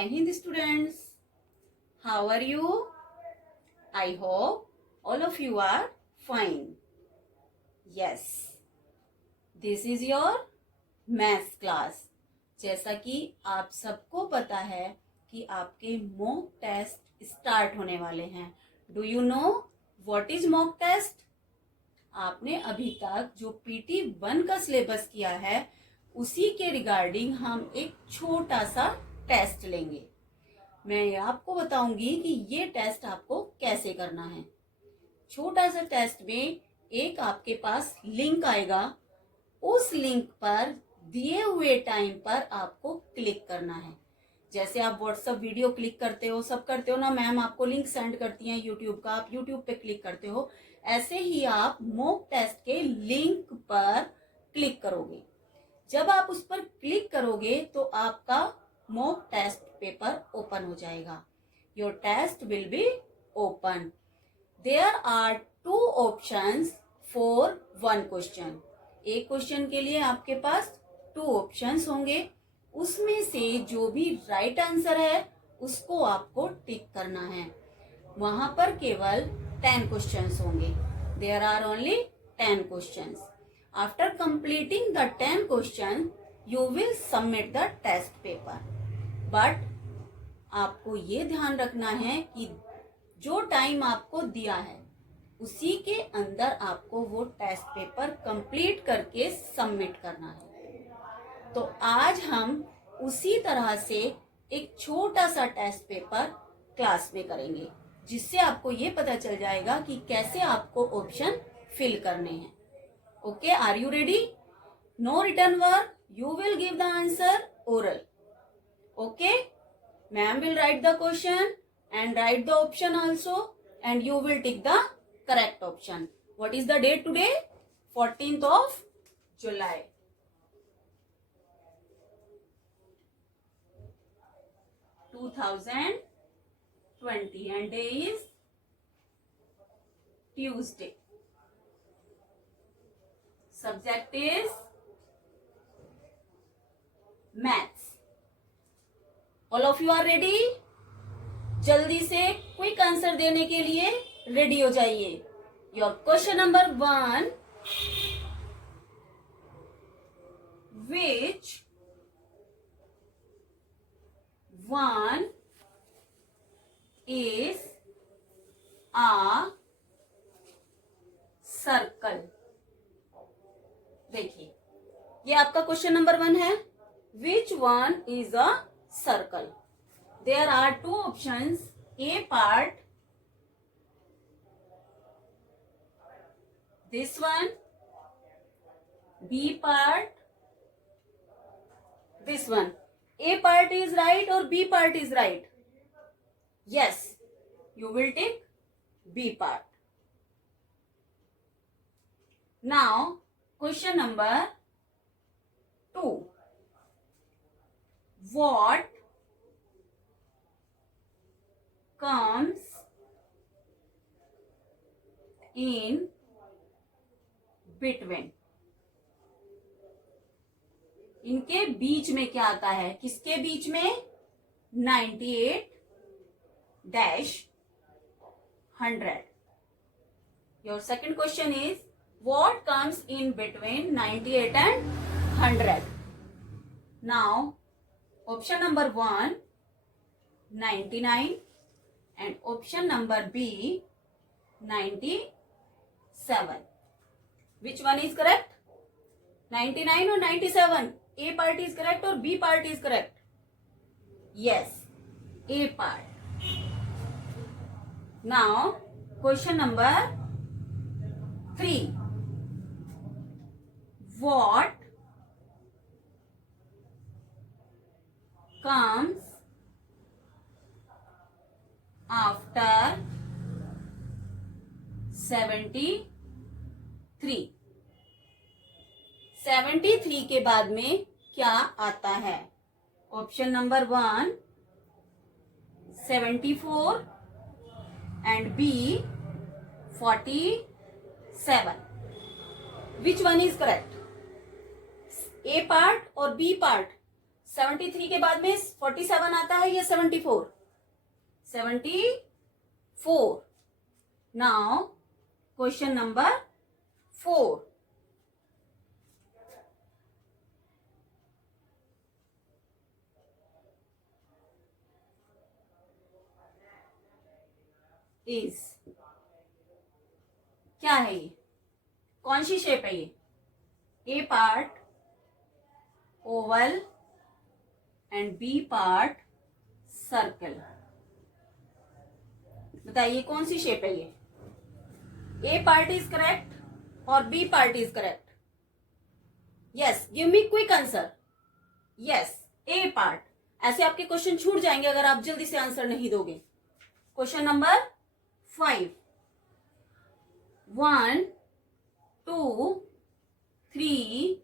Jai Hind students. How are you? I hope all of you are fine. Yes, this is your maths class. जैसा कि आप सबको पता है कि आपके मॉक टेस्ट स्टार्ट होने वाले हैं. Do you know what is mock test? आपने अभी तक जो पीटी 1 का सिलेबस किया है उसी के रिगार्डिंग हम एक छोटा सा टेस्ट लेंगे. मैं आपको बताऊंगी कि ये टेस्ट आपको कैसे करना है. छोटा सा टेस्ट में एक आपके पास लिंक आएगा. उस लिंक पर दिए हुए टाइम पर आपको क्लिक करना है. जैसे आप व्हाट्सएप वीडियो क्लिक करते हो, सब करते हो ना, मैम आपको लिंक सेंड करती हैं यूट्यूब का, आप यूट्यूब पे क्लिक करते हो. ऐसे ही आप मॉक टेस्ट के लिंक पर क्लिक करोगे. जब आप उस पर क्लिक करोगे तो आपका मॉक टेस्ट पेपर ओपन हो जाएगा. Your test will be open. There are 2 options for 1 question. एक क्वेश्चन के लिए आपके पास 2 ऑप्शंस होंगे. उसमें से जो भी राइट आंसर है उसको आपको टिक करना है. वहां पर केवल 10 क्वेश्चंस होंगे. There are only 10 questions. After completing the 10 question you will submit the test paper. But आपको ये ध्यान रखना है कि जो टाइम आपको दिया है उसी के अंदर आपको वो टेस्ट पेपर कंप्लीट करके सबमिट करना है. तो आज हम उसी तरह से एक छोटा सा टेस्ट पेपर क्लास में करेंगे जिससे आपको ये पता चल जाएगा कि कैसे आपको ऑप्शन फिल करने हैं. Okay, are you ready? No return work, you will give the answer oral. Okay, ma'am will write the question and write the option also and you will tick the correct option. What is the date today? 14th of July. (2020) and day is Tuesday. Subject is maths. All of you are ready? जल्दी से quick answer देने के लिए रेडी हो जाइए. Your question number 1. Which one is a circle? देखिए, ये आपका क्वेश्चन नंबर 1 है. Which one is a circle? There are 2 options. A part, this one. B part, this one. A part is right or B part is right? Yes, you will take B part. Now, question number 2. What comes in between? इनके बीच में क्या आता है? किसके बीच में? 98-100. Your second question is what comes in between 98 and 100? Now, option number 1, 99, and option number B, 97. Which one is correct? 99 or 97? A part is correct or B part is correct? Yes, A part. Now, question number 3. What comes after 73? 73 के बाद में क्या आता है? Option number 1, 74 and B, 47. Which one is correct? A part or B part? 73 के बाद में 47 आता है या 74? 74. Now question number 4. इज, क्या है ये? कौन सी शेप है ये? A part oval and B part circle. बताइए कौन सी शेप है ये? ए पार्ट इज करेक्ट और B part is correct. Yes, give me quick answer. Yes, A part. ऐसे आपके क्वेश्चन छूट जाएंगे अगर आप जल्दी से आंसर नहीं दोगे. Question number 5. 1 2 3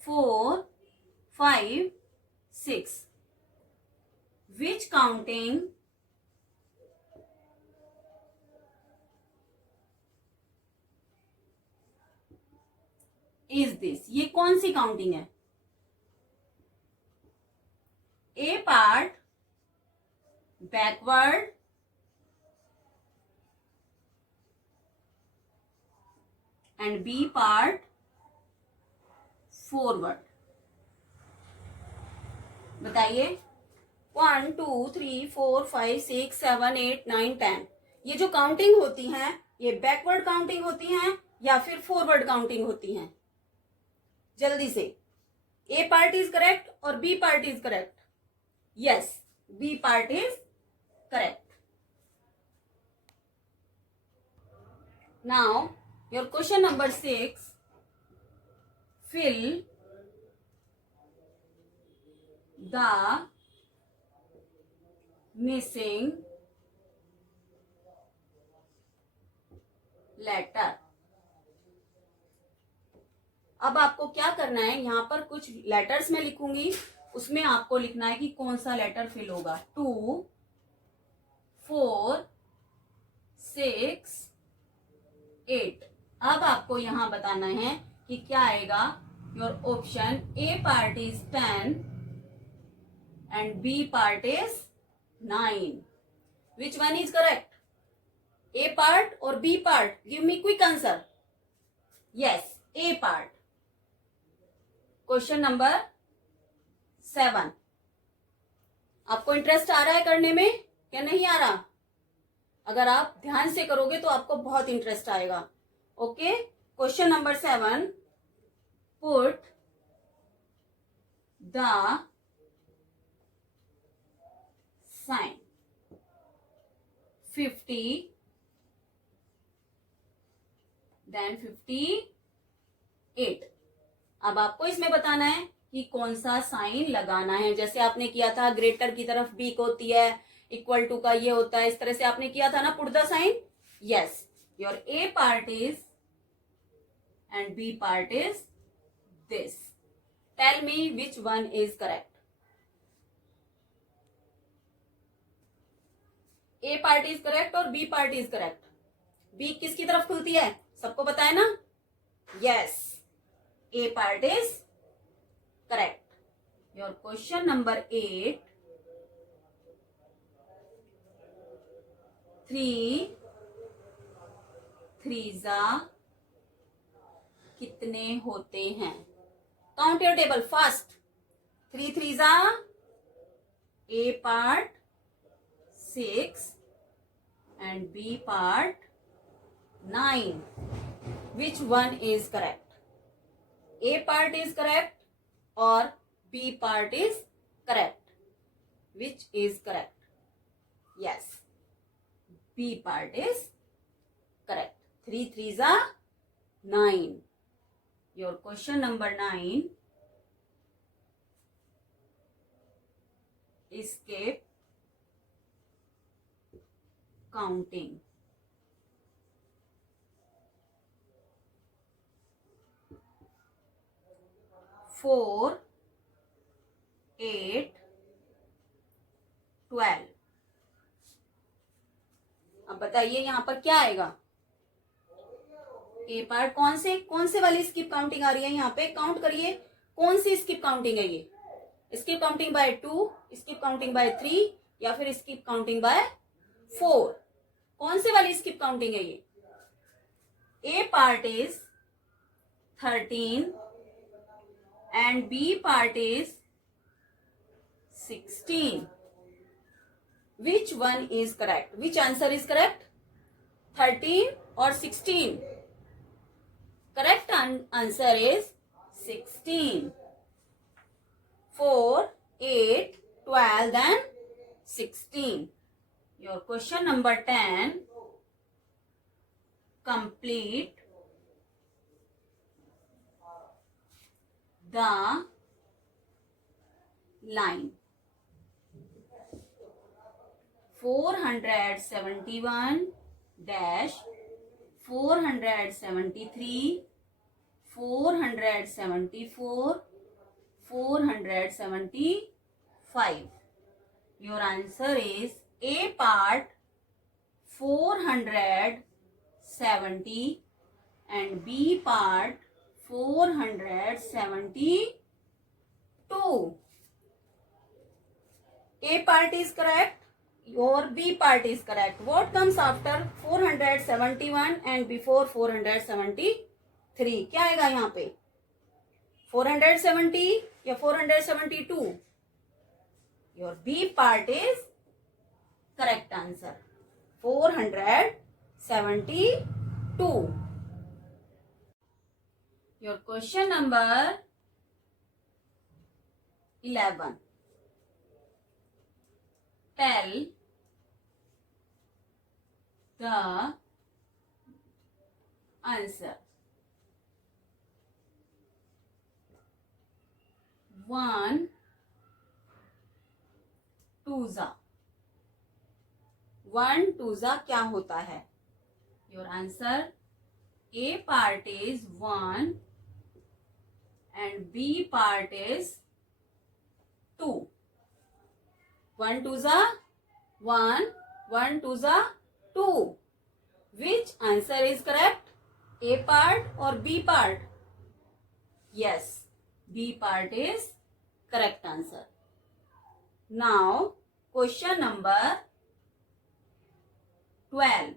4 5 6. Which counting is this? ये कौन सी काउंटिंग है? A part backward and B part forward. बताइए. 1 2 3 4 5 6 7 8 9 10. ये जो काउंटिंग होती हैं ये बैकवर्ड काउंटिंग होती हैं या फिर फॉरवर्ड काउंटिंग होती हैं? जल्दी से. ए पार्ट इज करेक्ट और B part is correct. Yes, B part is correct. Now your question number 6. fill the missing letter. अब आपको क्या करना है, यहां पर कुछ लेटर्स में लिखूंगी, उसमें आपको लिखना है कि कौन सा लेटर फिल होगा. 2 4 6 8. अब आपको यहां बताना है कि क्या आएगा. Your option A part is 10 and B part is 9. Which one is correct? A part और B part? Give me quick answer. Yes, A part. Question number 7. आपको इंटरेस्ट आ रहा है करने में या नहीं आ रहा? अगर आप ध्यान से करोगे तो आपको बहुत इंटरेस्ट आएगा. Okay, question number 7. Put the sign 50 then 58. अब आपको इसमें बताना है कि कौन सा साइन लगाना है. जैसे आपने किया था ग्रेटर की तरफ बी होती है, इक्वल टू का ये होता है, इस तरह से आपने किया था ना put the sign. Yes, your A part is and B part is this. Tell me which one is correct. A part is correct और B part is correct. B किसकी तरफ खुलती है? सबको पता है ना? Yes, A part is correct. Your question number 8. 3 3s कितने होते हैं? Count your table fast. 3 3s A part 6 and B part 9. Which one is correct? A part is correct or B part is correct? Which is correct? Yes, B part is correct. 3 3s 9. Your question number 9. Escape counting. 4 8 12. अब बताइए यहां पर क्या आएगा? ए पार्ट कौन से वाली skip counting आ रही है यहाँ पे? काउंट करिए कौन सी स्किप काउंटिंग है ये? Skip counting by 2, skip counting by 3 या फिर स्किप काउंटिंग बाय 4? कौन से वाली स्किप काउंटिंग है ये? A part is 13 and B part is 16. Which one is correct? Which answer is correct? 13 or 16? Correct answer is 16. 4, 8, 12 and 16. Your question number 10. Complete the line. 471 dash 473 474 475. Your answer is A part 470 and B part 472. A part is correct. Your B part is correct. What comes after 471 and before 473? क्या आएगा यहाँ पे? 470 या 472? Your B part is correct answer. 472. Your question number 11. Tell the answer. 1 2 1 2 क्या होता है? Your answer A part is 1 and B part is 2. 1 2 1, 1 2 2. Which answer is correct? A part or B part? Yes, B part is correct answer. Now, question number 12.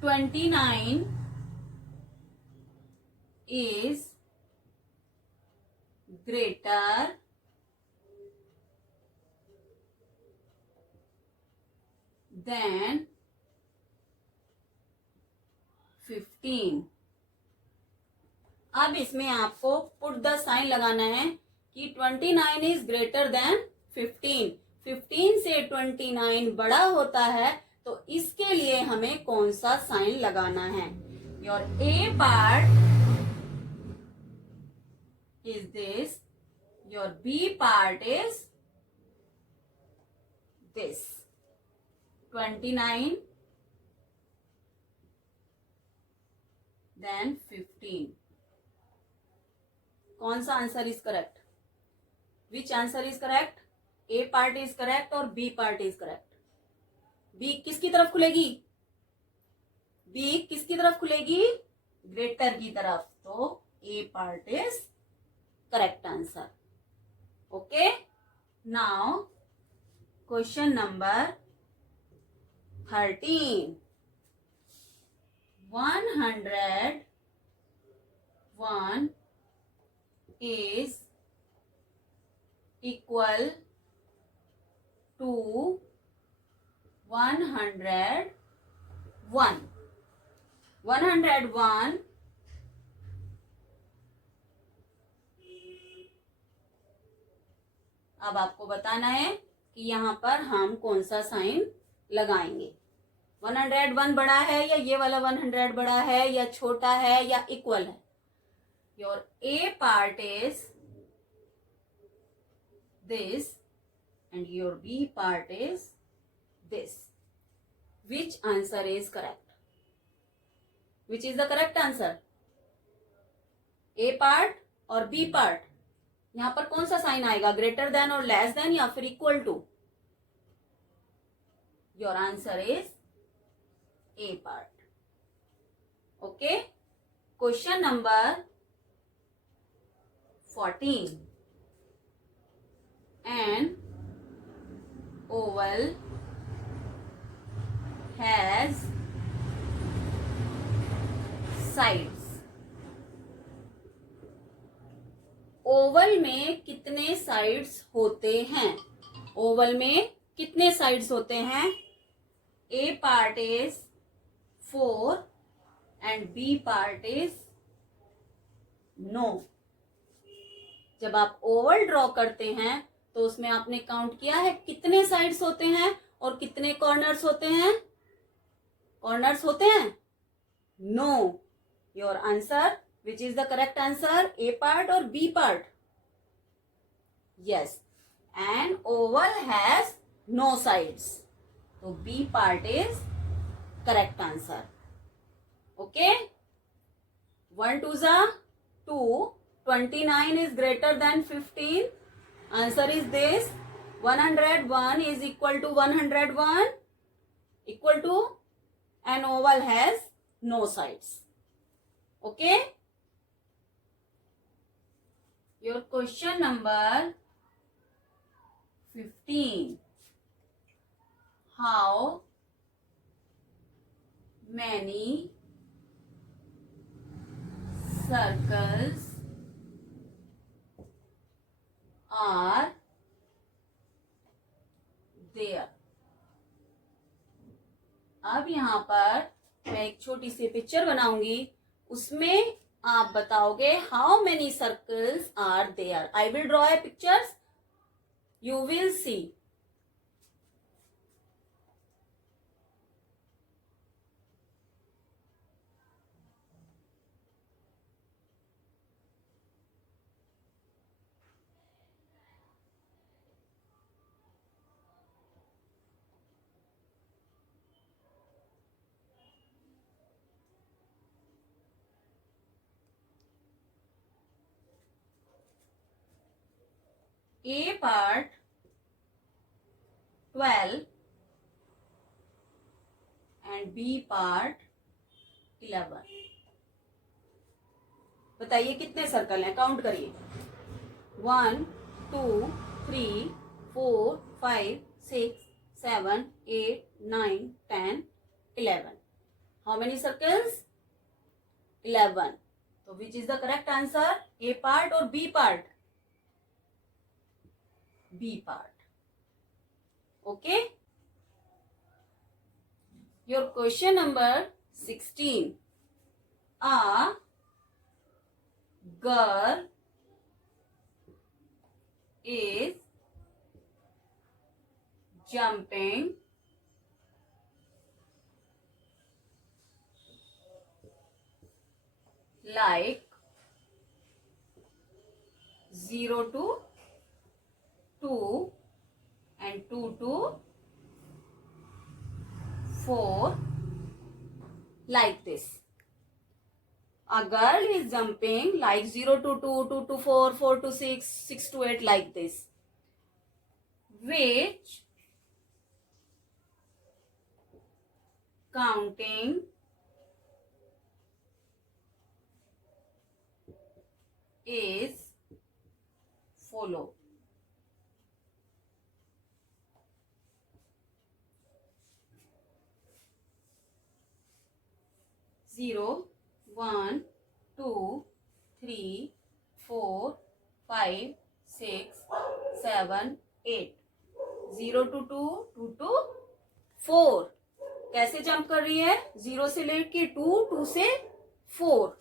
29 is greater than 15. अब इसमें आपको put the sign लगाना है कि 29 is greater than 15. 15 से 29 बड़ा होता है, तो इसके लिए हमें कौन सा साइन लगाना है? Your A part is this, your B part is this. 29 then 15. कौन सा answer is correct? Which answer is correct? A part is correct और B part is correct. B किसकी तरफ खुलेगी? बी किसकी तरफ खुलेगी? ग्रेटर की तरफ. तो A part is correct answer. Okay. Now question number 13. 101 is equal to 101. 101 अब आपको बताना है कि यहाँ पर हम कौन सा साइन लगाएंगे. 101 बड़ा है या ये वाला 100 बड़ा है या छोटा है या इक्वल है? Your A part is this and your B part is this. Which answer is correct? Which is the correct answer? A part और B part? यहां पर कौन सा साइन आएगा? ग्रेटर देन और लेस देन या फिर equal to? Your answer is A part. Okay. Question number 14. An oval has sides. Oval में कितने साइड्स होते हैं? ओवल में कितने साइड्स होते हैं? A part is 4 and B part is no. जब आप ओवल ड्रॉ करते हैं तो उसमें आपने काउंट किया है कितने साइड्स होते हैं और कितने कॉर्नर्स होते हैं? कॉर्नर्स होते हैं? No. Your answer, which is the correct answer? A part or B part? Yes. An oval has no sides. So B part is correct answer. Okay. 1 2s are 2. 29 is greater than 15. Answer is this. 101 is equal to 101. Equal to an oval has no sides. Okay. Your question number 15. How many circles are there? अब यहाँ पर मैं एक छोटी सी पिक्चर बनाऊंगी, उसमें आप बताओगे how many circles are there. I will draw a pictures, you will see. A part 12 and B part 11. बताइए कितने सर्कल हैं? काउंट करिए. 1 2 3 4 5 6 7 8 9 10 11. How many circles? 11. So which is the correct answer? A part or B part? B part. Okay. Your question number 16. A girl is jumping like 0 to 2 and 2 to 4 like this. A girl is jumping like 0 to 2, 2 to 4, 4 to 6, 6 to 8 like this. Which counting is follow? Zero, 1, 2, 3, 4, 5, 6, 7, 8. 0 to 2, 2 to 4. कैसे जंप कर रही है? 0 से लेके 2, 2 से 4.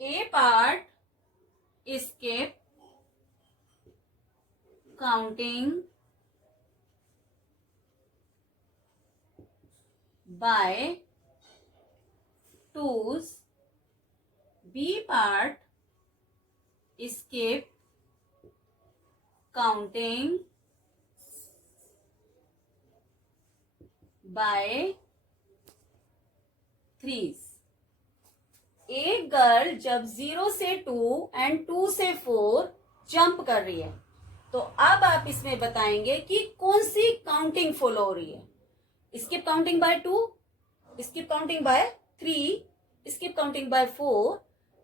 A part skip counting by 2s. B part skip counting by 3s. एक गर्ल जब 0 से 2 एंड 2 से 4 जंप कर रही है, तो अब आप इसमें बताएंगे कि कौन सी काउंटिंग फॉलो हो रही है. Skip counting by 2, skip counting by 3 skip counting by 4,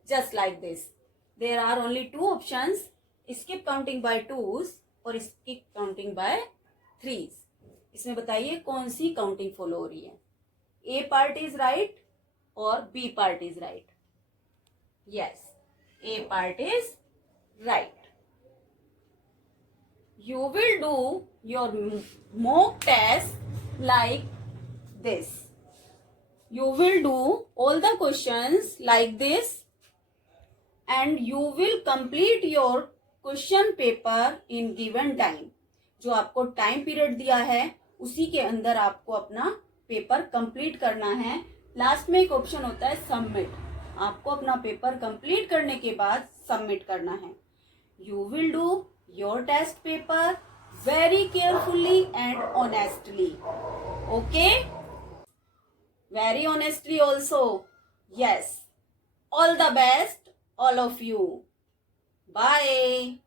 just like this. There are only two options, skip counting by 2s और skip counting by 3s. इसमें बताइए कौन सी काउंटिंग फॉलो हो रही है, A part is right और B part is right? Yes, A part is right. You will do your mock test like this. You will do all the questions like this and you will complete your question paper in given time. जो आपको time period दिया है उसी के अंदर आपको अपना paper complete करना है. लास्ट में एक ऑप्शन होता है सबमिट. आपको अपना पेपर कंप्लीट करने के बाद सबमिट करना है. You will do your test paper very carefully and honestly. Okay, very honestly also. Yes, all the best all of you. Bye.